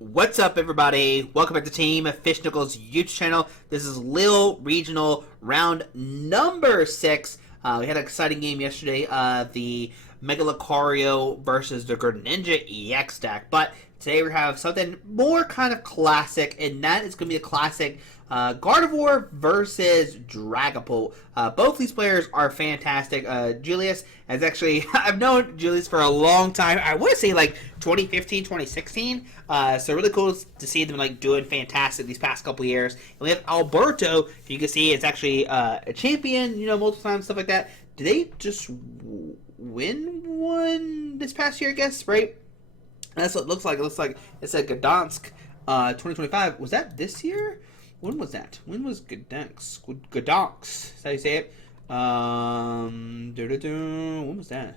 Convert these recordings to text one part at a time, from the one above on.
What's up, everybody? Welcome back to Team Fish Knuckles YouTube channel. This is Lille Regional round number 6. We had an exciting game yesterday, the Mega Lucario versus the Greninja EX deck. But today we have something more kind of classic, and that is going to be a classic Gardevoir versus Dragapult. Both these players are fantastic. Julius has actually, I've known Julius for a long time. I want to say like 2015, 2016. So really cool to see them like doing fantastic these past couple years. And we have Alberto, if you can see, it's actually a champion, multiple times, stuff like that. Did they just win one this past year, I guess, right? That's what it looks like. It looks like it's a Gdansk 2025. Was that this year? When was that? When was Gdansk? Gdansk. Is that how you say it? When was that?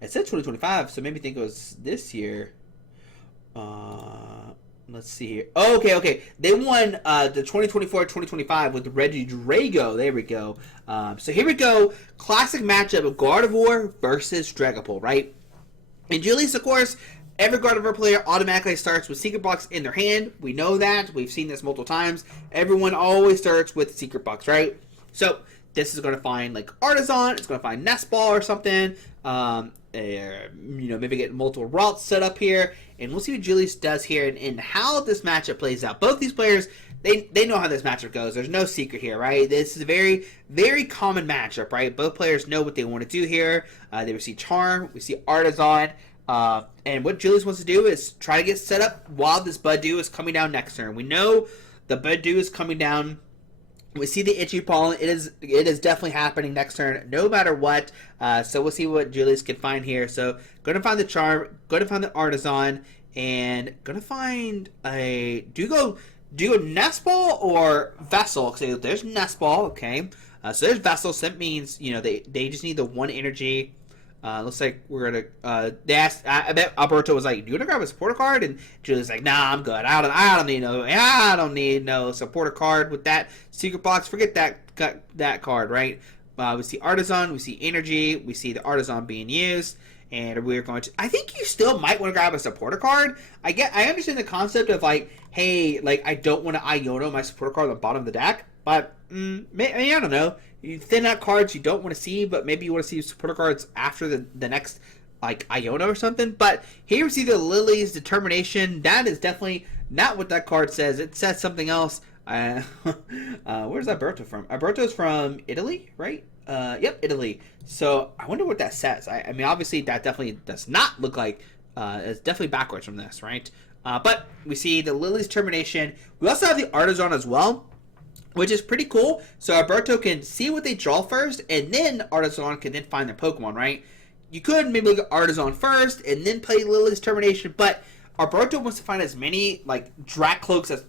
It said 2025, so maybe think it was this year. Let's see here. Oh, okay. They won the 2024-2025 with Reggie Drago. There we go. So here we go. Classic matchup of Gardevoir versus Dragapult, right? And Julius, of course, every Gardevoir player automatically starts with Secret Box in their hand. We know that. We've seen this multiple times. Everyone always starts with Secret Box, right? So this is going to find like Artisan. It's going to find Nest Ball or something. Maybe get multiple routes set up here. And we'll see what Julius does here and how this matchup plays out. Both these players, they know how this matchup goes. There's no secret here, right? This is a very, very common matchup, right? Both players know what they want to do here. They see Charm. We see Artisan. And what Julius wants to do is try to get set up while this Budew is coming down next turn. We know the Budew is coming down. We see the Itchy Pollen. It is definitely happening next turn, no matter what. So we'll see what Julius can find here. So going to find the Charm, going to find the Artisan, and going to find a... Do you go Nest Ball or Vessel? So there's Nest Ball, okay. So there's Vessel. So that means, they just need the one energy. Looks like we're gonna. They asked. I bet Alberto was like, "Do you want to grab a supporter card?" And Julie's like, "Nah, I'm good. I don't need no supporter card with that secret box. Forget that card, right?" We see Artisan. We see energy. We see the Artisan being used, and we're going to. I think you still might want to grab a supporter card. I understand the concept of like, hey, like I don't want to Iono my supporter card on the bottom of the deck, but I don't know. You thin out cards you don't want to see, but maybe you want to see supporter cards after the next, like, Iono or something. But here we see the Lily's Determination. That is definitely not what that card says. It says something else. Where's Alberto from? Alberto's from Italy, right? Yep, Italy. So I wonder what that says. I mean, obviously that definitely does not look like, it's definitely backwards from this, right? But we see the Lily's Determination. We also have the Artisan as well, which is pretty cool. So Alberto can see what they draw first, and then Artisan can then find their Pokemon, right? You could maybe look at Artisan first, and then play Lily's Determination, but Alberto wants to find as many, like, Dracloaks as,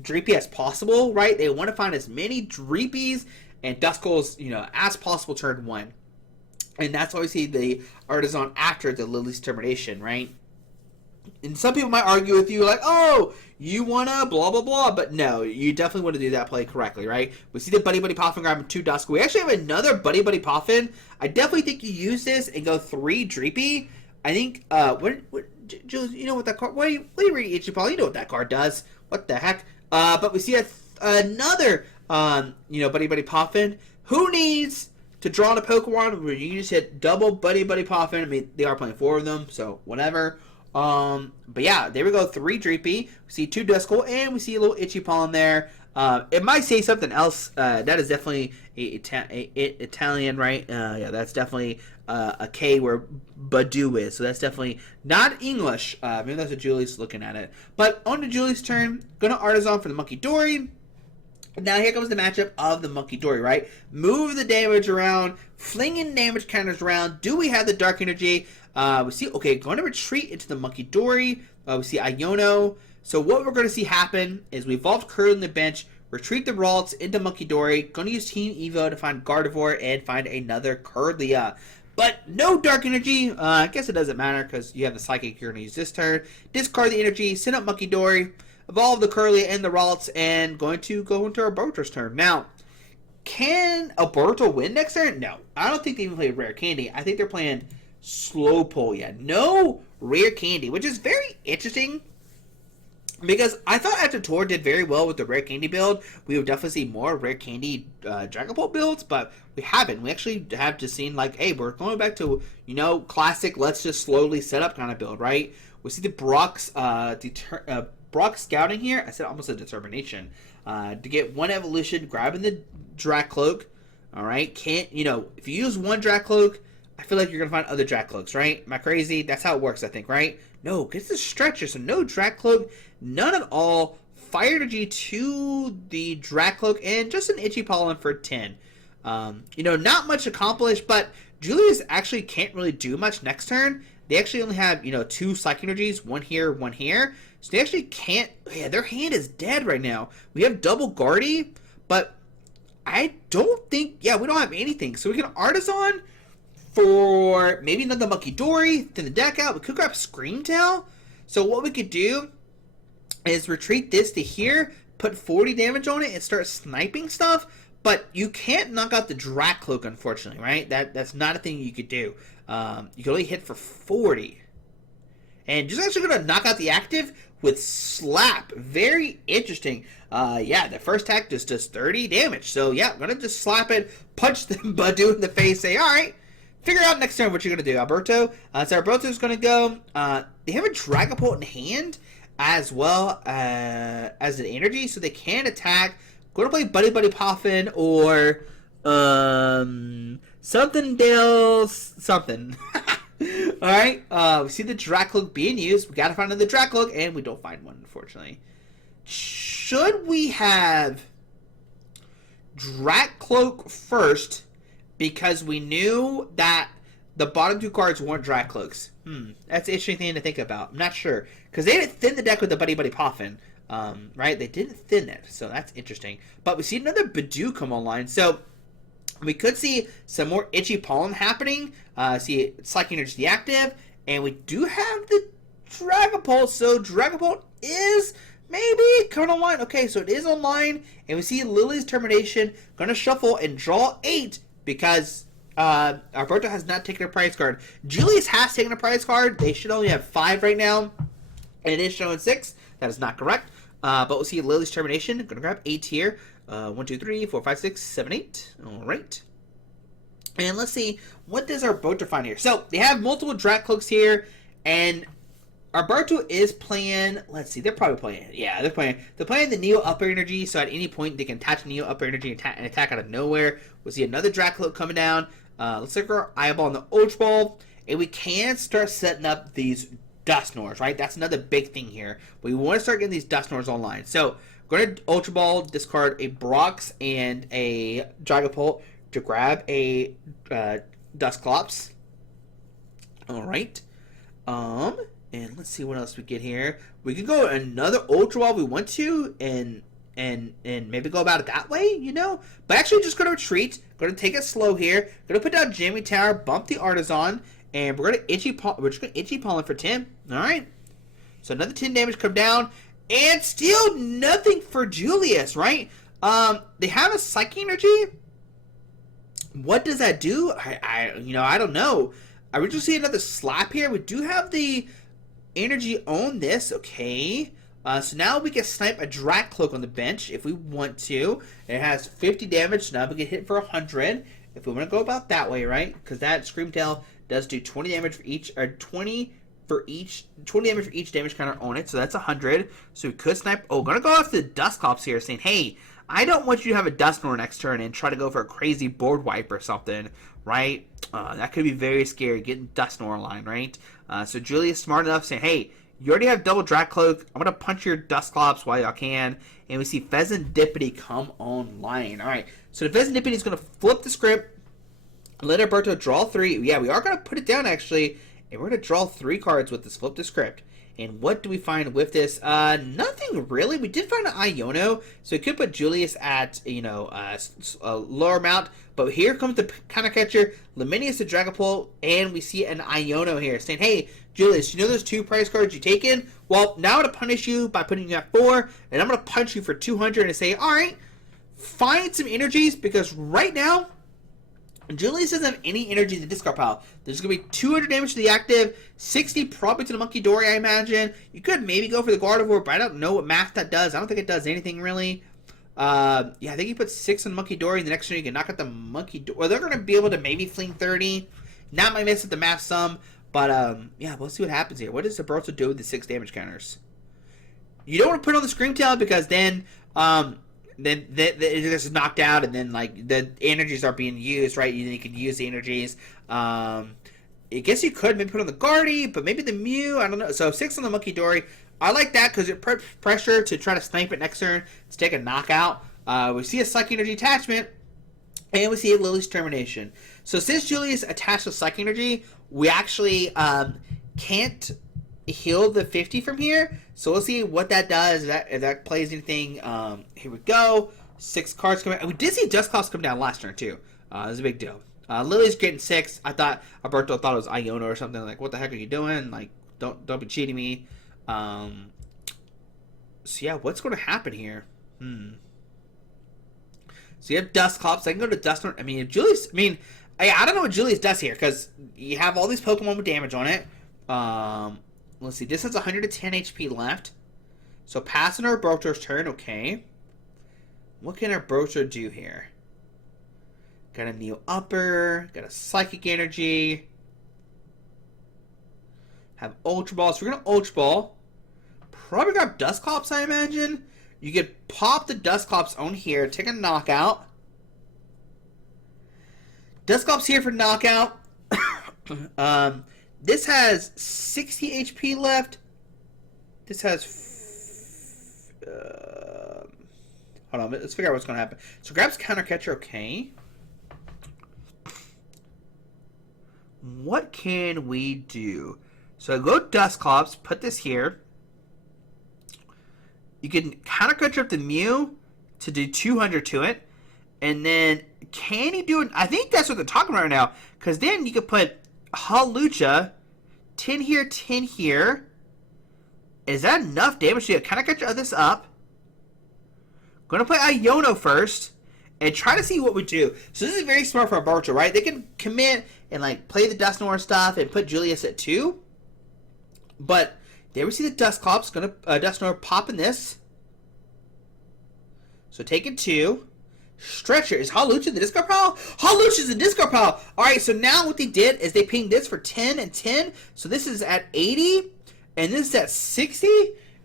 Dreepy as possible, right? They want to find as many Dreepies and Duskulls, as possible turn 1. And that's why we see the Artisan after the Lily's Determination, right? And some people might argue with you like, oh, you want to blah, blah, blah. But no, you definitely want to do that play correctly, right? We see the Buddy Poffin grabbing 2 Dusk. We actually have another Buddy Poffin. I definitely think you use this and go 3 Dreepy. I think, Jules, you know what that card, what do you read, Itchy Paul? You know what that card does. What the heck? But we see another, Buddy Poffin. Who needs to draw on a Pokemon where you just hit double Buddy Poffin? I mean, they are playing 4 of them, so whatever. But yeah, there we go. 3 Dreepy. We see 2 Duskull, and we see a little Itchy Pollen there. It might say something else. That is definitely Italian, right? Yeah, that's definitely a K where Budew is. So that's definitely not English. Maybe that's what Julie's looking at it. But on to Julie's turn. Gonna Artisan for the Monkey Dory. Now here comes the matchup of the Monkey Dory, right? Move the damage around, flinging damage counters around. Do we have the Dark Energy? We see, okay, going to retreat into the Monkey Dory. We see Iono. So what we're going to see happen is we evolve Curl in the bench, retreat the Ralts into Monkey Dory. Going to use Team Evo to find Gardevoir and find another Curlia. But no Dark Energy. I guess it doesn't matter because you have the Psychic you're going to use this turn. Discard the energy, send up Monkey Dory, evolve the Curlia and the Ralts, and going to go into Alberto's turn. Now, can Alberto win next turn? No. I don't think they even play Rare Candy. I think they're playing Slow Pull. Yeah, no Rare Candy, which is very interesting Because I thought after Tor did very well with the Rare Candy build, we would definitely see more Rare Candy Dragapult builds, but we haven't. We actually have just seen, like, hey, we're going back to, you know, classic, let's just slowly set up kind of build, right? We see the Brock's Brock Scouting here. I said almost a Determination. To get one evolution, grabbing the Dracloak. All right, can't, you know, if you use one Dracloak, I feel like you're going to find other Dracloaks, right? Am I crazy? That's how it works, I think, right? No, gets the Stretcher, so no Dracloak, none at all. Fire Energy to the Dracloak, and just an Itchy Pollen for 10. You know, not much accomplished, but Julius actually can't really do much next turn. They actually only have, you know, 2 Psychic Energies, one here, one here. So they actually can't, yeah, their hand is dead right now. We have double Guardy, but I don't think, yeah, we don't have anything. So we can Artisan for maybe another Monkey Dory, thin the deck out. We could grab Screamtail. So what we could do is retreat this to here, put 40 damage on it, and start sniping stuff. But you can't knock out the Dracloak, unfortunately, right? That's not a thing you could do. You can only hit for 40. And just actually going to knock out the active with Slap. Very interesting. Yeah, the first attack just does 30 damage. So, yeah, I'm going to just slap it, punch the Budew in the face, say, all right, figure out next turn what you're going to do, Alberto. So Alberto's going to go. They have a Dragapult in hand as well as an energy, so they can attack. Going to play Buddy Buddy Poffin or something Dale something. Alright, we see the Dracloak being used. We got to find another Dracloak, and we don't find one, unfortunately. Should we have Dracloak first because we knew that the bottom 2 cards weren't Dracloaks? That's an interesting thing to think about. I'm not sure. Because they didn't thin the deck with the Buddy Buddy Poffin. Right? They didn't thin it. So that's interesting. But we see another Budew come online. So we could see some more Itchy Pollen happening. See Psychic Energy deactive. And we do have the Dragapult. So Dragapult is maybe coming online. Okay, so it is online. And we see Lily's Termination. Going to shuffle and draw 8 because Alberto has not taken a prize card. Julius has taken a prize card. They should only have 5 right now. And it is showing 6. That is not correct. But we'll see Lily's Termination. I'm going to grab 8 here. 1, 2, 3, 4, 5, 6, 7, 8. All right. And let's see, what does Alberto find here? So, they have multiple Dracloaks here. And Alberto is playing, let's see, they're probably playing, yeah, they're playing the Neo Upper Energy. So, at any point, they can attach Neo Upper Energy and attack out of nowhere. We'll see another Dracloak coming down. Let's look at our eyeball on the Ultra Ball. And we can start setting up these Dusknoirs, right? That's another big thing here. We want to start getting these Dusknoirs online. So, we're going to Ultra Ball, discard a Brox and a Dragapult to grab a Dusclops. Alright. And let's see what else we get here. We could go another Ultra Ball if we want to, and maybe go about it that way, you know? But actually, just going to retreat. Going to take it slow here. Going to put down Jamie Tower, bump the Artisan, and we're just going to Itchy Pollen for 10. Alright. So another 10 damage come down. And still nothing for Julius, right? They have a Psychic Energy. What does that do? I don't know. I would just see another slap here. We do have the energy on this, okay. So now we can snipe a Dracloak on the bench if we want to. It has 50 damage, so now we can hit for 100 if we want to go about that way, right? Because that Screamtail does do 20 damage for each, or 20 damage for each damage counter on it, so that's 100. So we could snipe. Oh, gonna go after the Dusclops here, saying, hey, I don't want you to have a Dusknoir next turn and try to go for a crazy board wipe or something, right? That could be very scary, getting Dusknoir line, right? So Julius smart enough saying, hey, you already have double Dracloak. I'm gonna punch your Dusclops while y'all can. And we see Pheasantipity come online. All right, so the Pheasantipity is gonna flip the script, let Alberto draw 3. Yeah, we are gonna put it down actually. And we're going to draw 3 cards with this Flip the Script. And what do we find with this? Nothing really. We did find an Iono. So we could put Julius at, a lower amount. But here comes the counter catcher, Laminius the Dragapult. And we see an Iono here saying, hey, Julius, you know those 2 prize cards you taken? Well, now I'm going to punish you by putting you at 4. And I'm going to punch you for 200 and say, all right, find some energies. Because right now, Julius doesn't have any energy in the discard pile. There's going to be 200 damage to the active, 60 probably to the Monkey Dory, I imagine. You could maybe go for the Gardevoir, but I don't know what math that does. I don't think it does anything really. Yeah, I think you put 6 on the Monkey Dory, and the next turn you can knock out the Monkey Dory. Well, they're going to be able to maybe fling 30. Not my miss at the math sum, but yeah, let's see what happens here. What does Zaberto do with the 6 damage counters? You don't want to put on the Scream Tail because then this is knocked out, and then like the energies are being used, right? You can use the energies. I guess you could maybe put on the Guardy, but maybe the Mew. I don't know. So 6 on the Monkey Dory. I like that because it puts pressure to try to snipe it next turn to take a knockout. We see a Psychic Energy attachment, and we see a Lily's Termination. So since Julius attached to Psychic Energy, we actually can't heal the 50 from here. So we'll see what that does, if that plays anything. Here we go. 6 cards coming out. We did see Dusknoir come down last turn too. It was a big deal. Lily's getting 6. I thought Alberto thought it was Iona or something. Like, what the heck are you doing? Like, don't be cheating me. So yeah, what's going to happen here? So you have Dusclops. I can go to Dusknoir. I mean, if Julius... I don't know what Julius does here, because you have all these Pokemon with damage on it. Let's see. This has 110 HP left. So passing our Brotor's turn, okay. What can our Brotor do here? Got a Neo Upper. Got a Psychic Energy. Have Ultra Ball. So we're going to Ultra Ball. Probably grab Dusclops, I imagine. You could pop the Dusclops on here. Take a knockout. Dusclops here for knockout. This has 60 HP left. This has... hold on, let's figure out what's going to happen. So grabs Counter Catcher, okay. What can we do? So go Dusclops, put this here. You can Counter Catcher up the Mew to do 200 to it. And then, can you do it? I think that's what they're talking about right now. Because then you could put Hawlucha, 10 here, 10 here. Is that enough damage to kind of get this up? Going to play Iono first. And try to see what we do. So this is very smart for Alberto, right? They can commit and like play the Dusknoir stuff and put Julius at 2. But there we see the Dusclops. Going to Dusknoir popping this. So taking 2. Stretcher. Is Hawlucha the discard pile? Hawlucha is the discard pile. Alright, so now what they did is they pinged this for 10 and 10. So this is at 80. And this is at 60.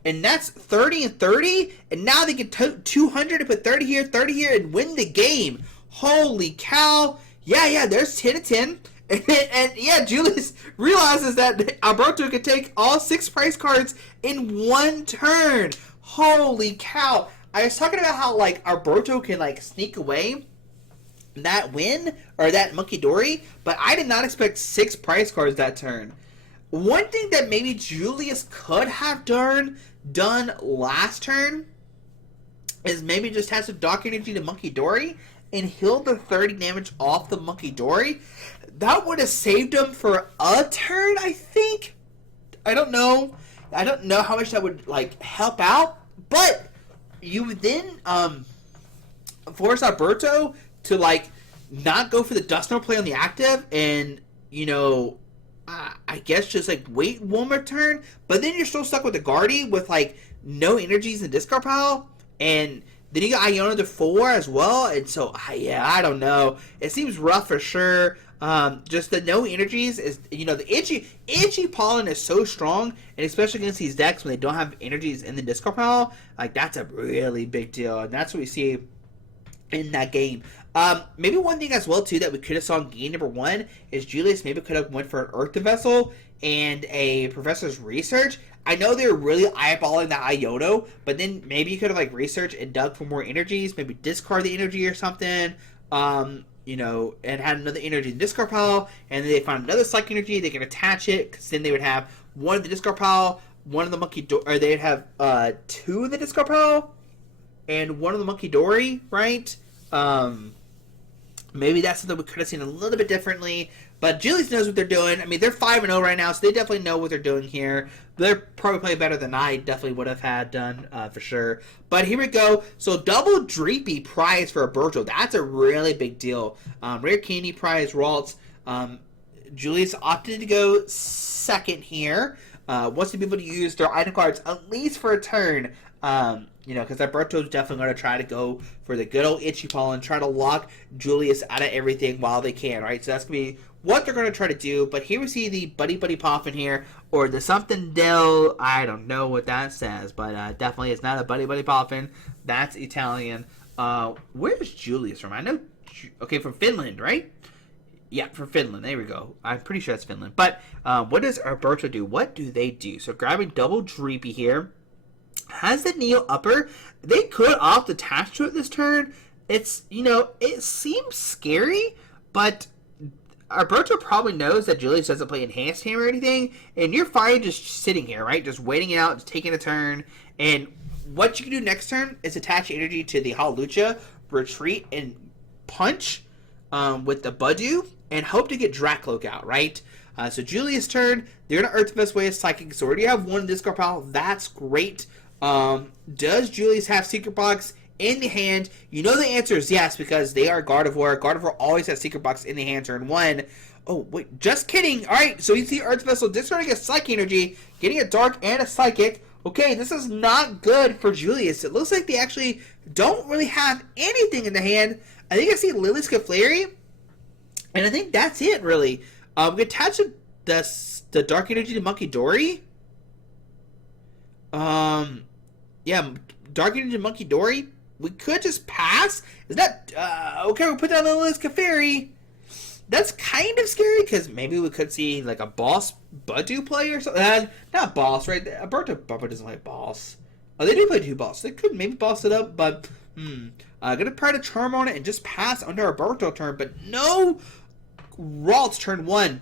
And that's 30 and 30. And now they get 200 and put 30 here, and win the game. Holy cow. Yeah, there's 10 and 10. And yeah, Julius realizes that Alberto could take all 6 prize cards in one turn. Holy cow. I was talking about how, like, Alberto can, like, sneak away that win, or that Monkey Dory, but I did not expect 6 prize cards that turn. One thing that maybe Julius could have done last turn is maybe just have some Dark Energy to Monkey Dory and heal the 30 damage off the Monkey Dory. That would have saved him for a turn, I think. I don't know how much that would, like, help out, but you would then force Alberto to, like, not go for the Dusknoir play on the active and, you know, I guess just, like, wait one more turn. But then you're still stuck with the Guardy with, like, no energies in the discard pile. And then you got Iona to 4 as well. And so, yeah, I don't know. It seems rough for sure. Just the no energies is, you know, the itchy pollen is so strong, and especially against these decks when they don't have energies in the discard pile, like, that's a really big deal, and that's what we see in that game. Maybe one thing as well too that we could have saw in game number 1 is Julius maybe could have went for an Earth Vessel and a Professor's Research. I know they were really eyeballing that Iono, but then maybe you could have, like, researched and dug for more energies, maybe discard the energy or something. You know, and had another energy in the discard pile, and then they found another Psychic Energy, they can attach it, because then they would have one in the discard pile, one of the Monkey Dory, or they'd have 2 in the discard pile, and one of the Monkey Dory, right? Maybe that's something we could have seen a little bit differently, But Julius knows what they're doing. I mean, they're 5-0 right now, so they definitely know what they're doing here. They're probably playing better than I definitely would have had done, for sure. But here we go. So double Dreepy prize for Alberto. That's a really big deal. Rare Candy prize, Ralts. Julius opted to go second here. Wants to be able to use their item cards at least for a turn. Because Alberto's definitely going to try to go for the good old itchy paw and try to lock Julius out of everything while they can, right? So that's going to be what they're going to try to do. But here we see the Buddy Buddy Poffin here, or the something del, I don't know what that says, but definitely it's not a Buddy Buddy Poffin. That's Italian. Where's Julius from? I know, okay, from Finland, right? Yeah, from Finland. There we go. I'm pretty sure it's Finland. But what does Alberto do? What do they do? So grabbing double Dreepy here. Has the Neo upper. They could opt attach to it this turn. It's, it seems scary, but Alberto probably knows that Julius doesn't play Enhanced Hammer or anything, and you're fine just sitting here, right? Just waiting it out, just taking a turn, and what you can do next turn is attach energy to the Hawlucha, retreat, and punch with the Budew, and hope to get Dracloak out, right? So Julius' turn, they're going to Earth the best way is Psychic, so already have one Discard Pile, that's great. Does Julius have Secret Box in the hand? You know the answer is yes, because they are Gardevoir. Gardevoir always has Secret Box in the hand turn one. Oh, wait, just kidding. Alright, so you see Earth Vessel discarding a Psychic Energy, getting a Dark and a Psychic. Okay, this is not good for Julius. It looks like they actually don't really have anything in the hand. I think I see Lily's Clefairy, and I think that's it, really. We can attach the Dark Energy to Monkey Dory. Yeah, Dark Energy to Monkey Dory. We could just pass. Is that okay? We'll put down Lily's Clefairy. That's kind of scary because maybe we could see like a boss Budew play or something. Not boss, right? Alberto doesn't like boss. Oh, they do play 2 boss. They could maybe boss it up, but gonna try to charm on it and just pass under Alberto turn, but no Ralts turn 1.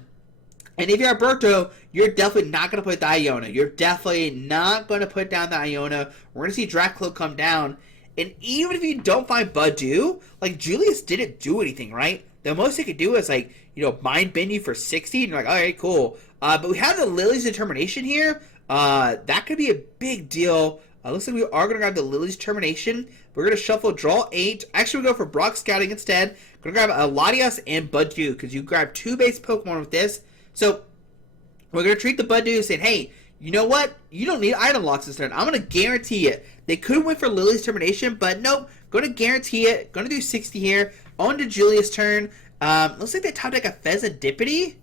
And if you're Alberto, you're definitely not going to put the Iona. You're definitely not going to put down the Iona. We're going to see Dracloak come down. And even if you don't find Budew, like, Julius didn't do anything, right? The most he could do is, like, Mind Bend you for 60. And you're like, alright, cool. But we have the Lily's Determination here. That could be a big deal. Looks like we are going to grab the Lily's Determination. We're going to shuffle, draw 8. Actually, we'll go for Brock Scouting instead. We're going to grab Latias and Budew, because you grab 2 base Pokemon with this. So, we're going to treat the Budew saying, hey, you know what? You don't need item locks this turn. I'm going to guarantee it. They could win for Lily's Determination, but nope. Going to guarantee it. Going to do 60 here. On to Julius' turn. Looks like they top deck a Fezandipity,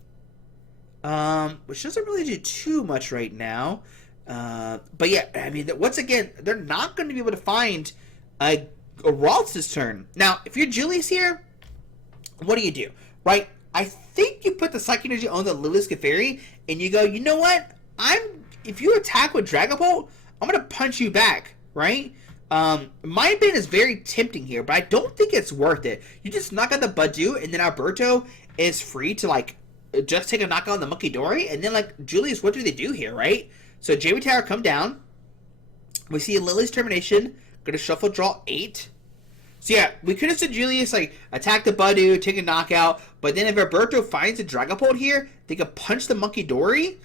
which doesn't really do too much right now. But yeah, I mean, once again, they're not going to be able to find a Ralts this turn. Now, if you're Julius here, what do? Right? I think you put the Psychic Energy on the Lily's Clefairy, and you go, you know what? If you attack with Dragapult, I'm going to punch you back, right? Mind Bend is very tempting here, but I don't think it's worth it. You just knock out the Budew, and then Alberto is free to, like, just take a knockout on the Monkey Dory, and then, like, Julius, what do they do here, right? So Jamie Tower come down. We see Lily's Termination. Going to shuffle, draw 8. So yeah, we could have said Julius, like, attack the Budew, take a knockout, but then if Alberto finds a Dragapult here, they could punch the Monkey Dory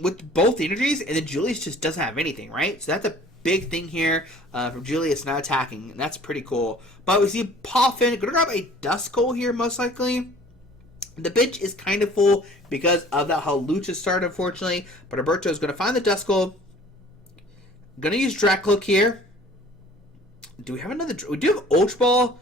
with both energies, and then Julius just doesn't have anything, right? So that's a big thing here from Julius not attacking, and that's pretty cool. But we see Poffin, gonna grab a Duskull here, most likely. The bench is kind of full because of that Hawlucha start, unfortunately, but Alberto is gonna find the Duskull. Gonna use Dracloak here. Do we have another? We do have Ultra Ball,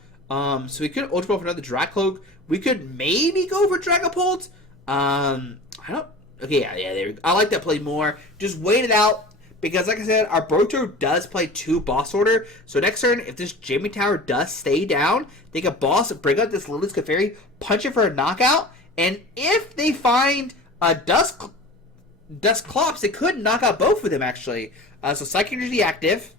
so we could Ultra Ball for another Dracloak. We could maybe go for Dragapult. I don't. Okay, yeah, there we go. I like that play more. Just wait it out because, like I said, Alberto does play 2 boss order. So next turn, if this Jamie Tower does stay down, they can boss, bring out this Lily's Clefairy, punch it for a knockout, and if they find a Dusclops, they could knock out both of them actually. So Psychic Energy active.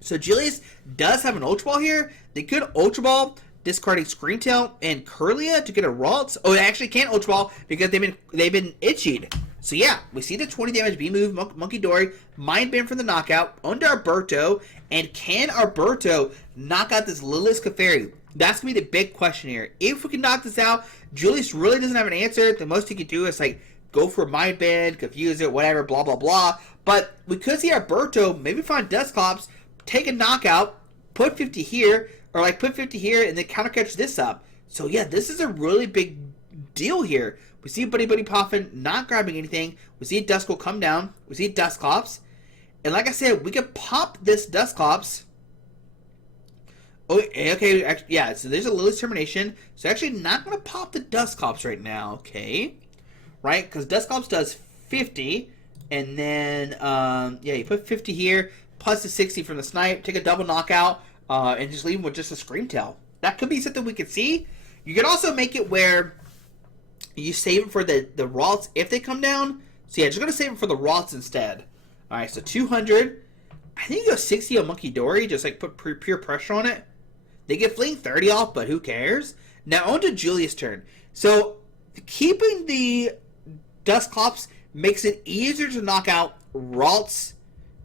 So Julius does have an Ultra Ball here. They could Ultra Ball, discarding Screamtail and Curlia to get a Ralts. Oh, they actually can't Ultra Ball because they've been itchied. So yeah, we see the 20 damage B move, Monkey Dory, Mind Bend from the knockout, onto Alberto, and can Alberto knock out this Lily's Clefairy? That's going to be the big question here. If we can knock this out, Julius really doesn't have an answer. The most he could do is like go for Mind Bend, confuse it, whatever, blah, blah, blah. But we could see Alberto maybe find Dusclops, take a knockout, put 50 here, or like put 50 here and then counter catch this up. So yeah, this is a really big deal here. We see Buddy Buddy Poffin not grabbing anything. We see Duskull come down. We see Dusclops. And like I said, we could pop this Dusclops. Oh, okay, yeah, so there's a Lily's Termination. So actually not going to pop the Dusclops right now, okay? Right, because Dusclops does 50. And then, yeah, you put 50 here, plus the 60 from the Snipe, take a double knockout, and just leave him with just a Scream Tail. That could be something we could see. You could also make it where you save it for the Ralts if they come down. So yeah, just going to save it for the Ralts instead. Alright, so 200. I think you go 60 on Monkey Dory, just like put pure pressure on it. They get fling 30 off, but who cares? Now on to Julius' turn. So keeping the Dusclops makes it easier to knock out Ralts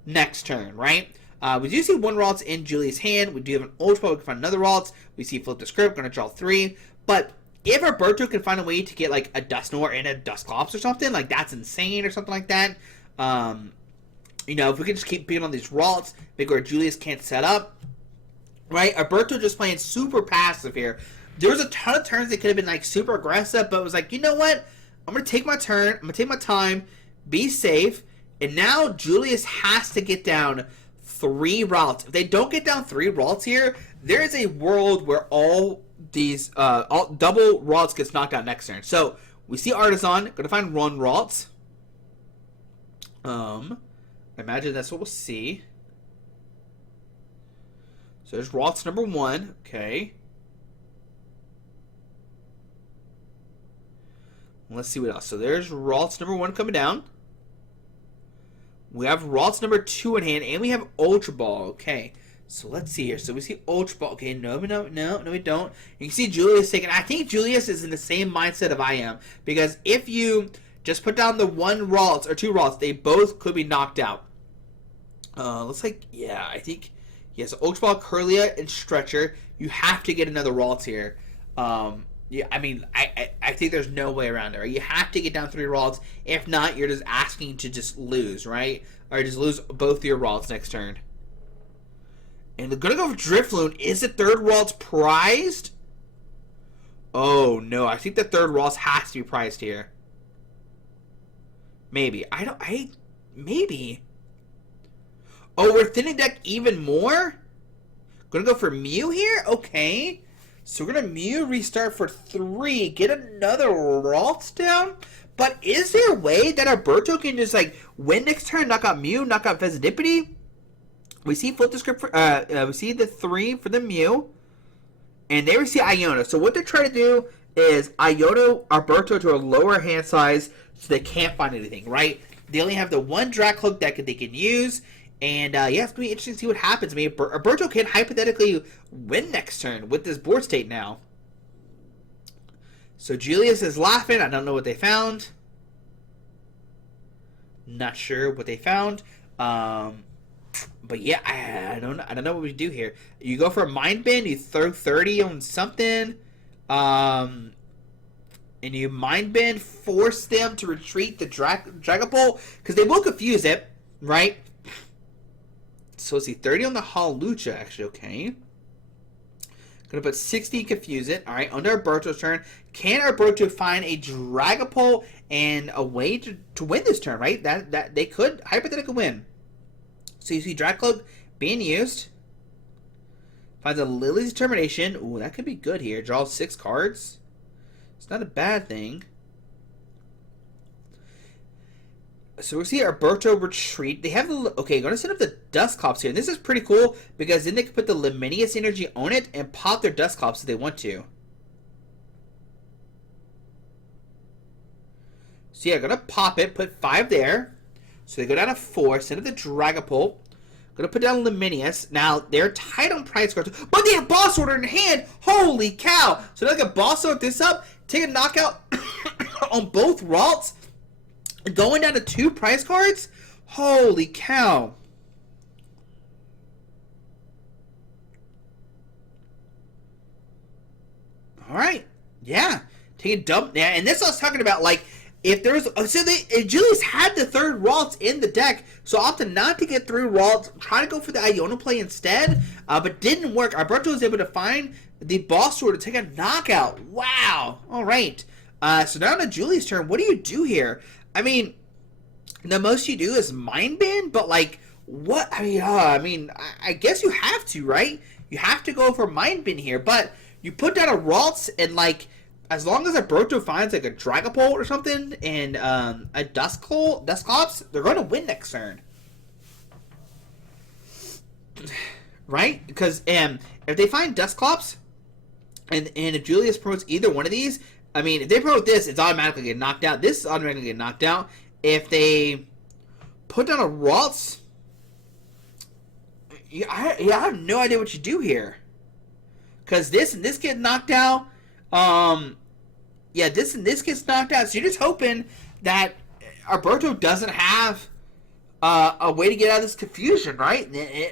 next turn, right? We do see one Ralts in Julius' hand. We do have an Ultra Ball. We can find another Ralts. We see Flip the Script. Going to draw 3. But if Alberto can find a way to get like a Dusknoir and a Dusclops or something, like that's insane or something like that. You know, if we can just keep being on these Ralts, make where Julius can't set up, right? Alberto just playing super passive here. There was a ton of turns that could have been like super aggressive, but it was like, you know what? I'm going to take my turn. I'm going to take my time, be safe. And now Julius has to get down 3 Ralts. If they don't get down 3 Ralts here, there is a world where all these all double Ralts gets knocked out next turn. So we see Artisan. Going to find 1 Ralts. I imagine that's what we'll see. So there's Ralts number 1. Okay. Let's see what else. So there's Ralts number 1 coming down. We have Ralts number 2 in hand, and we have Ultra Ball. Okay. So let's see here. So we see Ultra Ball. Okay, no, we don't. You can see Julius taking. I think Julius is in the same mindset of I am. Because if you just put down the 1 Ralts or 2 Ralts, they both could be knocked out. Looks like, yeah, I think, yes, Ultra Ball, Curlia, and Stretcher. You have to get another Ralts here. Yeah, I mean, I think there's no way around there. You have to get down 3 Ralts. If not, you're just asking to just lose, right? Or just lose both your Ralts next turn. And they're going to go for Drifloon. Is the 3rd Ralts prized? Oh, no. I think the 3rd Ralts has to be prized here. Maybe. Maybe. Oh, we're thinning deck even more? Gonna go for Mew here? Okay. So we're going to Mew restart for 3, get another Ralts down. But is there a way that Alberto can just like win next turn, knock out Mew, knock out Vesidipity? We see Flip the Script for, we see the 3 for the Mew. And there we see Iona. So what they're trying to do is Iona Alberto to a lower hand size so they can't find anything, right? They only have the 1 Dragapult deck that they can use. And, yeah, it's going to be interesting to see what happens. I mean, Alberto can hypothetically win next turn with this board state now. So Julius is laughing. I don't know what they found. Not sure what they found. But, yeah, I don't know what we do here. You go for a Mind Bend. You throw 30 on something. And you Mind Bend, force them to retreat the Dragapult. Because they will confuse it, right? So let's see, 30 on the Hawlucha, actually, okay. Gonna put 60, confuse it. Alright, under Alberto's turn. Can Alberto find a Dragapult and a way to win this turn, right? That they could hypothetically win. So you see Dragapult being used. Finds a Lily's Determination. Ooh, that could be good here. Draw 6 cards. It's not a bad thing. So we see Alberto retreat. They have the... Okay, going to set up the Dusclops here. And this is pretty cool because then they can put the Luminous Energy on it and pop their Dusclops if they want to. So yeah, going to pop it, put 5 there. So they go down to 4, send up the Dragapult. Going to put down Luminous. Now, they're tight on price cards, but they have Boss Order in hand. Holy cow. So they're going to Boss Order this up, take a knockout on both Ralts. Going down to 2 prize cards? Holy cow. All right. Yeah. Take a dump. Yeah, and this I was talking about, like, if there's Julius had the third Ralts in the deck, so opted not to get 3 Ralts, try to go for the Iono play instead, but didn't work. Alberto was able to find the Boss Sword to take a knockout. Wow. All right. So now on Julius' turn, what do you do here? I mean, the most you do is Mind Bend, but like, what? I mean, I guess you have to, right? You have to go for Mind Bend here, but you put down a Ralts and like, as long as Alberto finds like a Dragapult or something and a Dusclops, they're going to win next turn. Right? Because if they find Dusclops and if Julius promotes either one of these, I mean, if they promote this, it's automatically getting knocked out. This is automatically getting knocked out. If they put down a Ralts, I have no idea what you do here. Because this and this get knocked out. Yeah, this and this gets knocked out. So you're just hoping that Alberto doesn't have a way to get out of this confusion, right?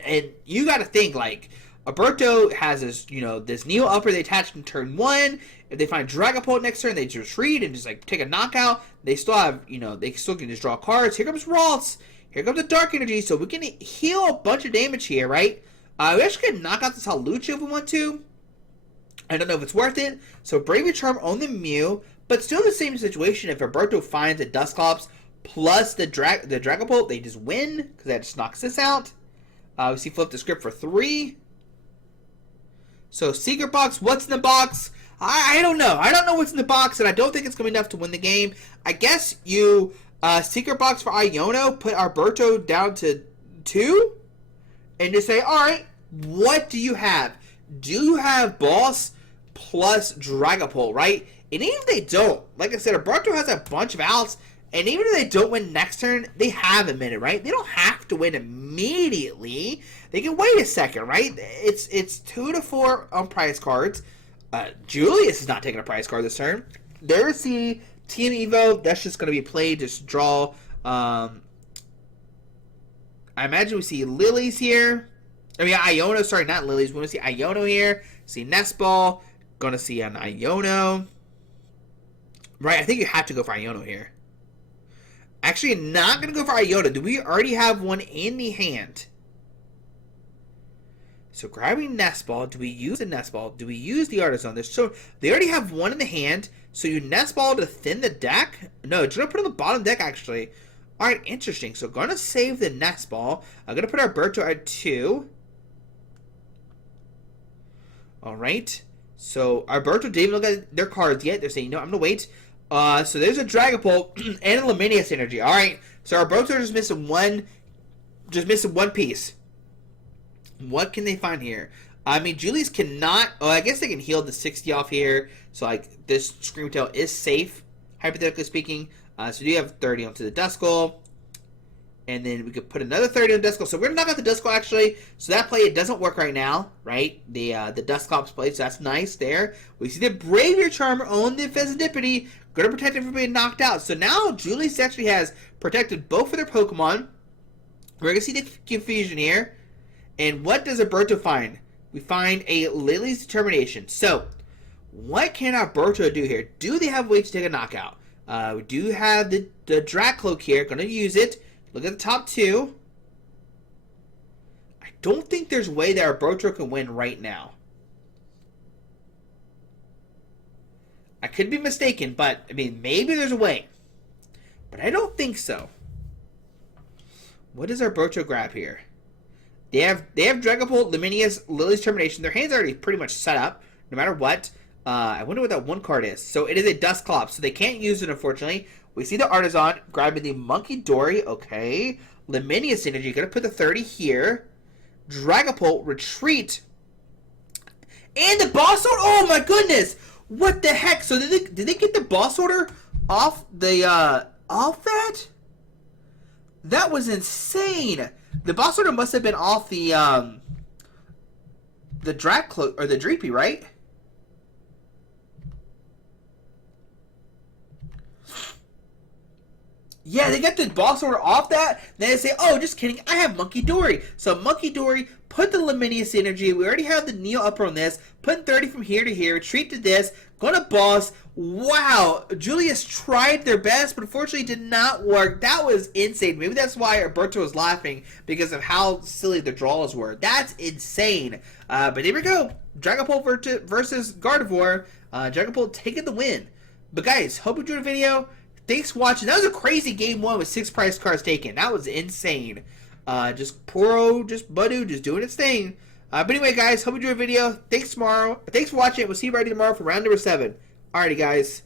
And you got to think, like, Alberto has this, this Neo Upper they attached in turn 1. If they find Dragapult next turn, they just retreat and just, like, take a knockout. They still have, they still can just draw cards. Here comes Ralts. Here comes the Dark Energy. So we can heal a bunch of damage here, right? We actually can knock out this Hawlucha if we want to. I don't know if it's worth it. So Bravely Charm on the Mew, but still the same situation. If Alberto finds a Dusclops plus the Dragapult, they just win because that just knocks this out. We see flip the script for 3. So Secret Box, what's in the box? I don't know. I don't know what's in the box, and I don't think it's going to be enough to win the game. I guess you Secret Box for Iono, put Alberto down to 2, and just say, all right, what do you have? Do you have Boss plus Dragapult, right? And even if they don't, like I said, Alberto has a bunch of outs, and even if they don't win next turn, they have a minute, right? They don't have to win immediately. They can wait a second, right? It's 2 to 4 on prize cards. Julius is not taking a prize card this turn. There's the Team Evo. That's just going to be played. Just draw. I imagine we see Lilies here. I mean, Iono. Sorry, not Lilies. We want to see Iono here. See Nest Ball. Going to see an Iono. Right, I think you have to go for Iono here. Actually, not going to go for Iono. Do we already have one in the hand? So grabbing Nest Ball. Do we use the Nest Ball? Do we use the Artisan? They already have one in the hand. So you Nest Ball to thin the deck? No, it's going to put it on the bottom deck, actually. Alright, interesting. So going to save the Nest Ball. I'm going to put Alberto at 2. Alright. So Alberto didn't even look at their cards yet. They're saying, no, I'm going to wait. So there's a Dragapult and a Luminous Energy. Alright. So Alberto just missing one piece. What can they find here? I mean, Julius cannot... Oh, I guess they can heal the 60 off here. So, like, this Screamtail is safe, hypothetically speaking. So you have 30 onto the Duskull. And then we could put another 30 on the Duskull. So we're going to knock out the Duskull, actually. So that play, it doesn't work right now, right? The Dusclops play, so that's nice there. We see the Braviary Charmer on the Pheasantipity. Going to protect it from being knocked out. So now Julius actually has protected both of their Pokemon. We're going to see the confusion here. And what does Alberto find? We find a Lily's Determination. So, what can Alberto do here? Do they have a way to take a knockout? We do have the Dracloak here. Going to use it. Look at the top 2. I don't think there's a way that Alberto can win right now. I could be mistaken, but, I mean, maybe there's a way. But I don't think so. What does Alberto grab here? They have Dragapult, Luminous, Lily's Termination. Their hand's already pretty much set up, no matter what. I wonder what that one card is. So it is a Dusclops, so they can't use it, unfortunately. We see the Artisan grabbing the Monkey Dory. Okay. Luminous Energy. Gonna put the 30 here. Dragapult, retreat. And the Boss Order. Oh my goodness! What the heck? So did they get the Boss Order off the off that? That was insane. The Boss Order must have been off the Dracloak or the Dreepy, right? Yeah, they got the Boss Order off that. Then they say, oh, just kidding, I have Monkey Dory. So Monkey Dory, put the Luminous Energy. We already have the Neo Upper on this. Put 30 from here to here. Retreat to this. Going to boss. Wow, Julius tried their best, but unfortunately did not work. That was insane. Maybe that's why Alberto was laughing, because of how silly the draws were. That's insane. But here we go. Dragapult versus Gardevoir. Dragapult taking the win. But guys, hope you enjoyed the video. Thanks for watching. That was a crazy game 1 with 6 prize cards taken. That was insane. Just Badu just doing its thing. But anyway, guys, hope you enjoyed the video. Thanks for watching. We'll see you right tomorrow for round number 7. Alrighty, guys.